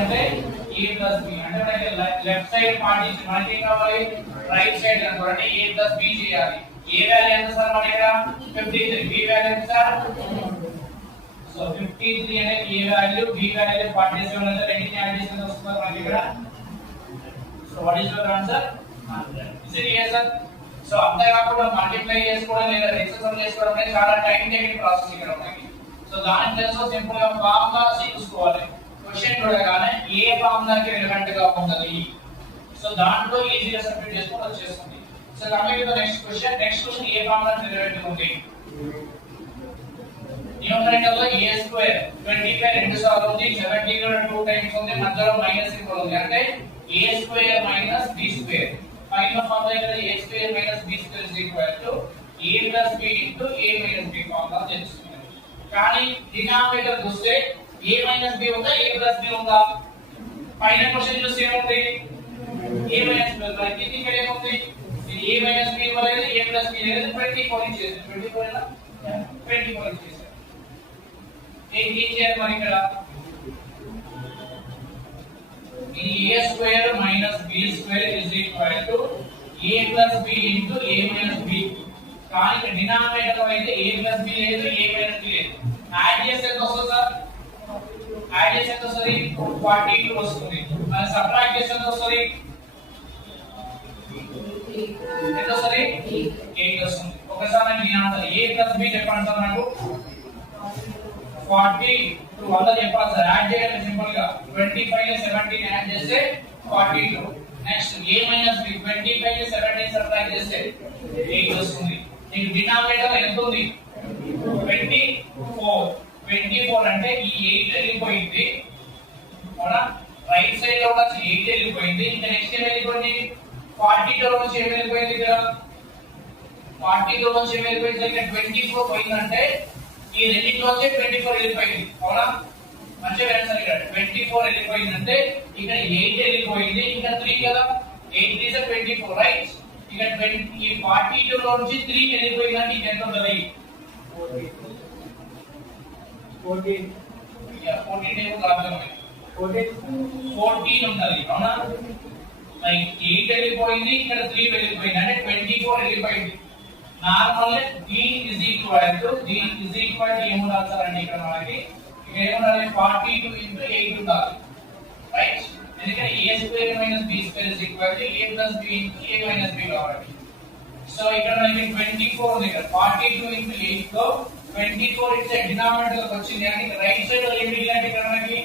అంటే a plus b అంటే మనకి లెఫ్ట్ సైడ్ పార్టీషన్ మనకి కావాలి రైట్ సైడ్ అంటే a plus b చేయాలి. a వాల్యూ ఎంత సార్ మన ఇక్కడ 53, b వాల్యూ ఎంత సార్? సో 53 అనే a value b value partition అంటే రెండింటిని యాడ్ చేస్తే వస్తుంది మనకి ఇక్కడ. So what is your answer? 100. Is it yes sir? So అంతే కాకుండా మల్టిప్లై చేసుకోవడం లేదా రెసిప్రోకల్ చేసుకోవడం అనేది చాలా టైం టేకింగ్ ప్రాసెస్ ఇక్కడ మనకి. సో దానికి తెలుసు సింపుల్ గా ఫార్ములాస్ చూసుకోవాలి. క్వశ్చన్ చూడగానే ఏ ఫార్ములాకి రిలవెంట్ గా ఉన్నది సో దాంట్లో ఈజీగా సబ్స్టిట్యూట్ చేసుకొని వచ్చేస్తుంది. So coming to the next question ఏ ఫార్ములాకి రిలవెంట్ ఉంది? న్యూమరేటర్ లో a స్క్వేర్ 25 రెండు సార్లు ఉంది, 70 కూడా 2 టైమ్స్ ఉంది, మధ్యలో మైనస్ సింబల్ ఉంది అంటే a square minus b square. Final formula ఇక్కడ a square minus b square is equal to a plus b into a minus b formula తెలుస్తుంది. కానీ డినామినేటర్ చూస్తే a మైనస్ b ఉందా a ప్లస్ b ఉందా? Final question చూస్తే ఏముంది? a minus b ఉంది. ఇది ఇక్కడ ఏముంది? ఇది a మైనస్ b వలె a ప్లస్ b అనేది 24 ఇచ్చేది. 24 ఏనా? 24 ఇచ్చేది. ఏం చేయాలి మరి ఇక్కడ? ఈ a square minus b square is equal to a plus b into a minus b. కానీ ఇక్కడ డినామినేటర్ లో అయితే a ప్లస్ b లేదు a మైనస్ b లేదు. యాడ్ చేస్తే ఎంత వస్తుంది సార్? యాడ్ చేస్తే ఎంత వస్తుంది? 42 వస్తుంది. మరి సబ్ట్రాక్ట్ చేస్తే ఎంత వస్తుంది? ఎంత వస్తుంది? 8 వస్తుంది. ఒకసారి నేను ఆన్సర్ a ప్లస్ b చెప్పండి సార్ నాకు. 42 వల్ల చెప్పాలి సార్. యాడ్ చేయాలి సింపుల్ గా 25 ని 17 యాడ్ చేస్తే 42. నెక్స్ట్ a మైనస్ b 25 ని 17 సబ్ట్రాక్ట్ చేస్తే 8 వస్తుంది. నీకు డినామినేటర్ ఎంత ఉంది? 24 అంటే ఈ 8 వెళ్ళిపోయింది. అవునా? రైట్ సైడ్ లో ఉన్న 8 వెళ్ళిపోయింది. ఇంకా నెక్స్ట్ ఏం వెళ్ళిపోయింది? 42 లో నుంచి ఏం వెళ్ళిపోయింది ఇక్కడ? 42 లో నుంచి ఏం వెళ్ళిపోయింది? ఇక్కడ 24 పోయిందంటే ఈ రెండింటిలో నుంచి 24 వెళ్ళిపోయింది. అవునా? మంచిగా ఆన్సర్ ఇక్కడ 24 వెళ్ళిపోయిందంటే ఇక్కడ 8 వెళ్ళిపోయింది. ఇంకా 3 కదా? 8 3 is 24 రైట్? ఇక్కడ ఈ 42 లో నుంచి 3 వెళ్ళిపోయిందంటే ఇది ఎంత ఉంటది? 14 టేబుల్ రాద్దాం. 14 ఉంటది. అవునా? లైక్ 8 వెళ్ళిపోయింది, ఇక్కడ 3 వెళ్ళిపోయింది అంటే 24 వెళ్ళిపోయింది. Normal d is equal to ఏముండాలి సార్ అంటే ఇక్కడ మనకి ఇక్కడ ఏముండాలి? 42 into 8 ఉండాలి రైట్? ఎందుకంటే a square minus b square is equal to a plus b into a minus b కాబట్టి. సో ఇక్కడ మనకి 24 ఉంది. ఇక్కడ 42 into 8 లో 24 ఇట్స్ డినామినేటర్ లోకి వచ్చింది. అంటే రైట్ సైడ్ లో ఏం మిగిలిందంటే ఇక్కడ మనకి